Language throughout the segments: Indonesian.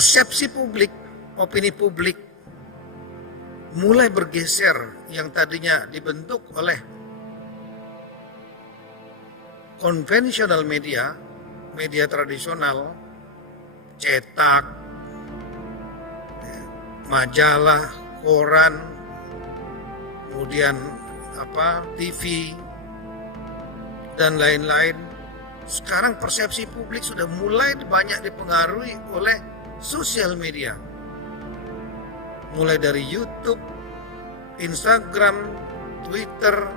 persepsi publik, opini publik mulai bergeser yang tadinya dibentuk oleh konvensional media, media tradisional, cetak, majalah, koran, kemudian TV dan lain-lain. Sekarang persepsi publik sudah mulai banyak dipengaruhi oleh sosial media. Mulai dari YouTube, Instagram, Twitter.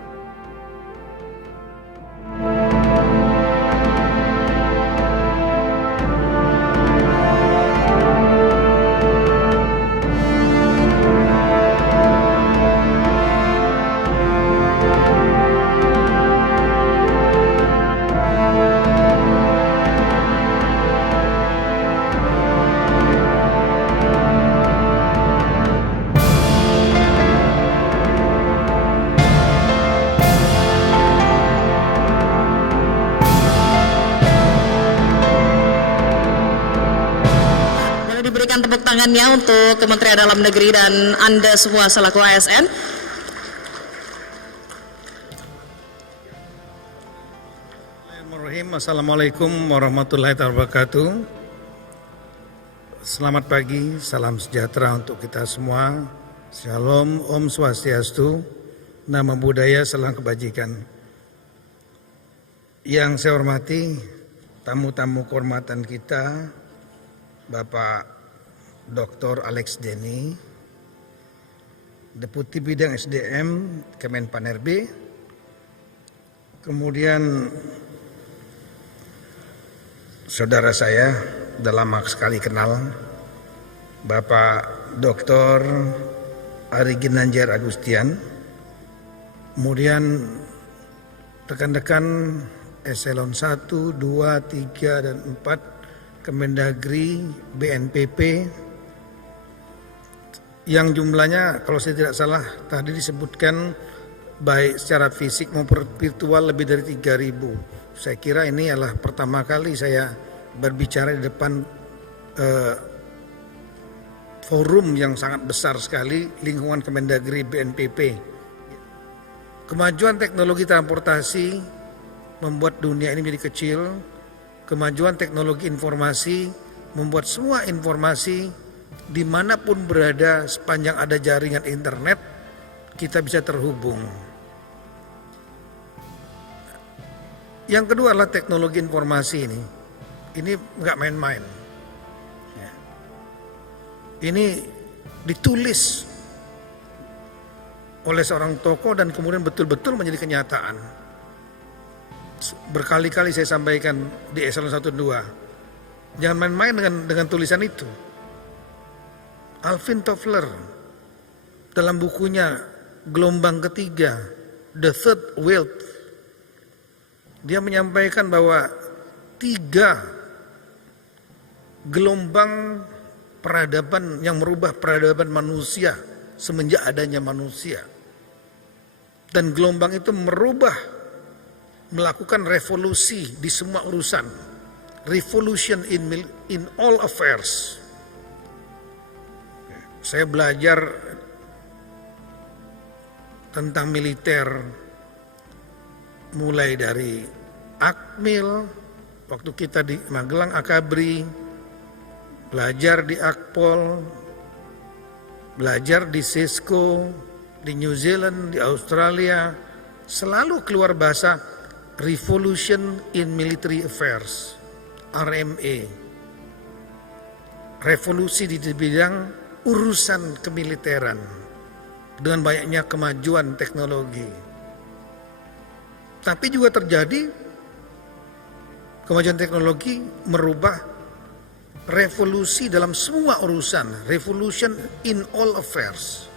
Diberikan tepuk tangannya untuk Kementerian Dalam Negeri dan Anda semua selaku ASN. Assalamualaikum warahmatullahi wabarakatuh. Selamat pagi, salam sejahtera untuk kita semua. Shalom, Om Swastiastu, Namo Buddhaya, salam kebajikan. Yang saya hormati tamu-tamu kehormatan kita, Bapak Dr. Alex Denny, Deputi Bidang SDM Kemenpan-RB, kemudian saudara saya, sudah lama sekali kenal, Bapak Dr. Ari Ginanjar Agustian, kemudian rekan-rekan Eselon 1, 2, 3, dan 4, Kemendagri, BNPP, yang jumlahnya kalau saya tidak salah tadi disebutkan baik secara fisik maupun virtual lebih dari 3.000. Saya kira ini adalah pertama kali saya berbicara di depan forum yang sangat besar sekali, lingkungan Kemendagri BNPP. Kemajuan teknologi transportasi membuat dunia ini menjadi kecil. Kemajuan teknologi informasi membuat semua informasi dimanapun berada sepanjang ada jaringan internet kita bisa terhubung. Yang kedua adalah teknologi informasi ini nggak main-main. Ini ditulis oleh seorang tokoh dan kemudian betul-betul menjadi kenyataan. Berkali-kali saya sampaikan di Eselon 1 2, jangan main-main dengan tulisan itu. Alvin Toffler dalam bukunya Gelombang Ketiga, The Third Wave, dia menyampaikan bahwa 3 gelombang peradaban yang merubah peradaban manusia semenjak adanya manusia. Dan gelombang itu melakukan revolusi di semua urusan. Revolution in all affairs. Saya belajar tentang militer mulai dari Akmil, waktu kita di Magelang Akabri, belajar di Akpol, belajar di Cisco, di New Zealand, di Australia, selalu keluar bahasa Revolution in Military Affairs, RMA. Revolusi di bidang urusan kemiliteran dengan banyaknya kemajuan teknologi. Tapi juga terjadi kemajuan teknologi merubah revolusi dalam semua urusan, revolution in all affairs.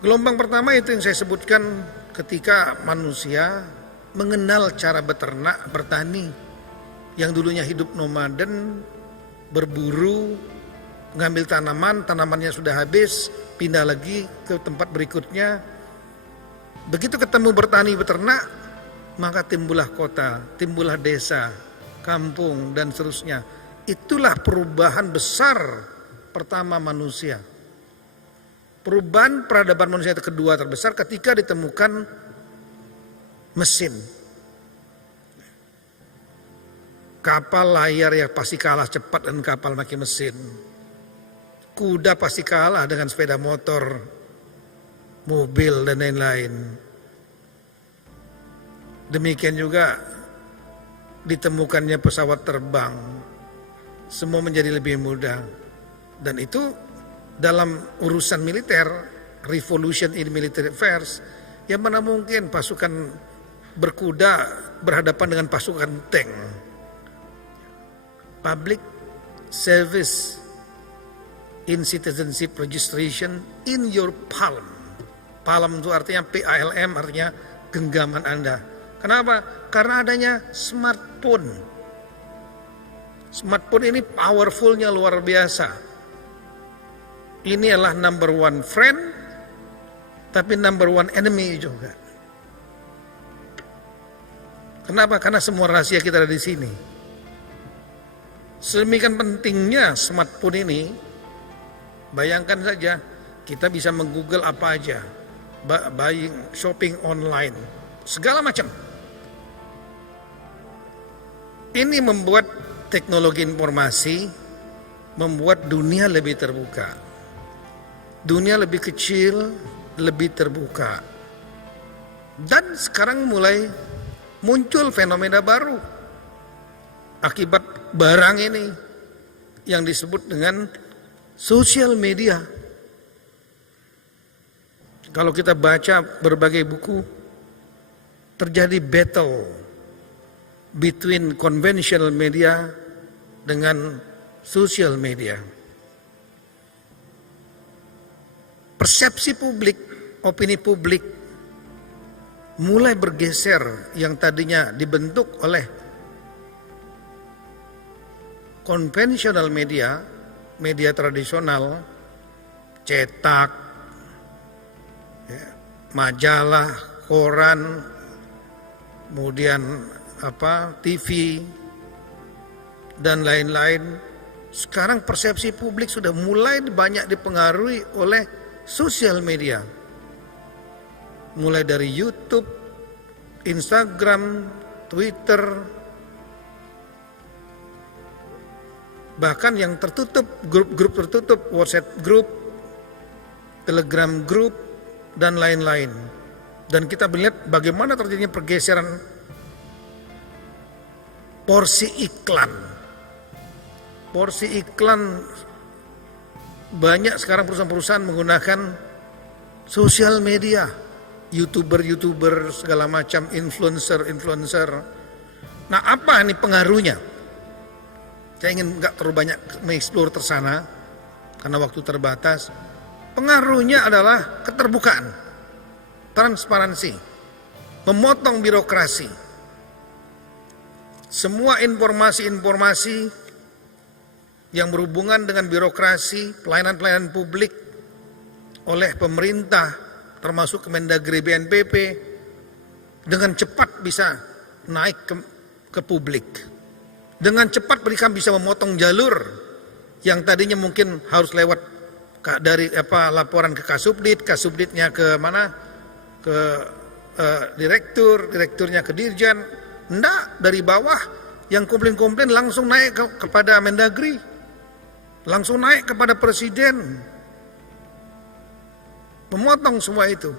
Gelombang pertama itu yang saya sebutkan ketika manusia mengenal cara beternak, bertani, yang dulunya hidup nomaden, berburu, mengambil tanamannya sudah habis, pindah lagi ke tempat berikutnya. Begitu ketemu bertani, beternak, maka timbullah kota, timbullah desa, kampung, dan seterusnya. Itulah perubahan besar pertama manusia. Perubahan peradaban manusia kedua terbesar ketika ditemukan mesin. Kapal layar ya pasti kalah cepat dan kapal pakai mesin. Kuda pasti kalah dengan sepeda motor, mobil dan lain-lain. Demikian juga ditemukannya pesawat terbang. Semua menjadi lebih mudah. Dan itu dalam urusan militer, revolution in military affairs, yang mana mungkin pasukan berkuda berhadapan dengan pasukan tank. Public service in citizenship registration in your palm. Palm itu artinya PALM, artinya genggaman Anda. Kenapa? Karena adanya smartphone. Smartphone ini powerfulnya luar biasa. Ini adalah number one friend, tapi number one enemy juga. Kenapa? Karena semua rahasia kita ada di sini. Sedemikian pentingnya smartphone ini, bayangkan saja kita bisa menggoogle apa aja, buying, shopping online, segala macam. Ini membuat teknologi informasi, membuat dunia lebih terbuka. Dunia lebih kecil, lebih terbuka. Dan sekarang mulai muncul fenomena baru akibat barang ini yang disebut dengan sosial media. Kalau kita baca berbagai buku, terjadi battle between conventional media dengan social media. Persepsi publik, opini publik mulai bergeser yang tadinya dibentuk oleh konvensional media, media tradisional, cetak, ya, majalah, koran, kemudian TV dan lain-lain. Sekarang persepsi publik sudah mulai banyak dipengaruhi oleh sosial media. Mulai dari YouTube, Instagram, Twitter, bahkan yang tertutup, grup-grup tertutup, WhatsApp group, Telegram group, dan lain-lain. Dan kita melihat bagaimana terjadinya pergeseran porsi iklan. Porsi iklan, banyak sekarang perusahaan-perusahaan menggunakan sosial media, YouTuber segala macam, influencer. Nah, apa ini pengaruhnya? Saya ingin nggak terlalu banyak mengeksplor tersana karena waktu terbatas. Pengaruhnya adalah keterbukaan, transparansi, memotong birokrasi. Semua informasi-informasi yang berhubungan dengan birokrasi, pelayanan-pelayanan publik oleh pemerintah, termasuk Kemendagri BNPB, dengan cepat bisa naik ke publik. Dengan cepat mereka bisa memotong jalur yang tadinya mungkin harus lewat dari laporan ke Kasubditnya ke mana, ke direkturnya ke Dirjen. Enggak, dari bawah yang komplain langsung naik kepada Mendagri, langsung naik kepada Presiden, memotong semua itu.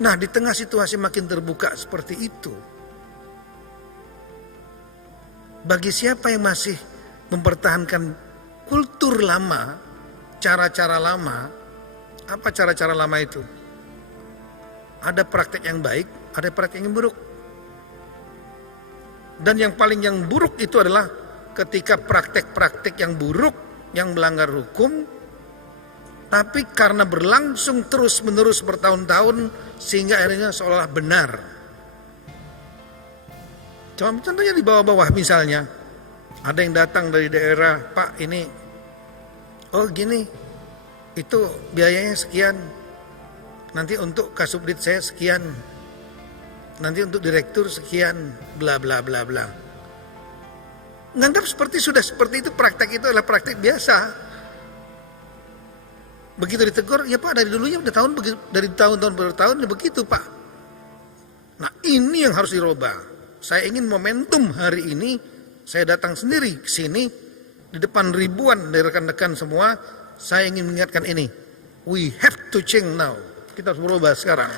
Nah, di tengah situasi makin terbuka seperti itu, bagi siapa yang masih mempertahankan kultur lama, cara-cara lama, apa cara-cara lama itu? Ada praktek yang baik, ada praktek yang buruk. Dan yang buruk itu adalah ketika praktek-praktek yang buruk, yang melanggar hukum, tapi karena berlangsung terus-menerus bertahun-tahun, sehingga akhirnya seolah benar. Contohnya di bawah-bawah misalnya, ada yang datang dari daerah, Pak ini, oh gini, itu biayanya sekian, nanti untuk Kasubdit saya sekian, nanti untuk direktur sekian, bla bla bla bla. menganggap seperti itu praktek itu adalah praktek biasa. Begitu ditegur, ya Pak dari dulunya dari tahun-tahun bertahun begitu Pak. Nah ini yang harus dirubah. Saya ingin momentum hari ini, saya datang sendiri ke sini di depan ribuan dari rekan-rekan semua, saya ingin mengingatkan ini. We have to change now. Kita harus berubah sekarang.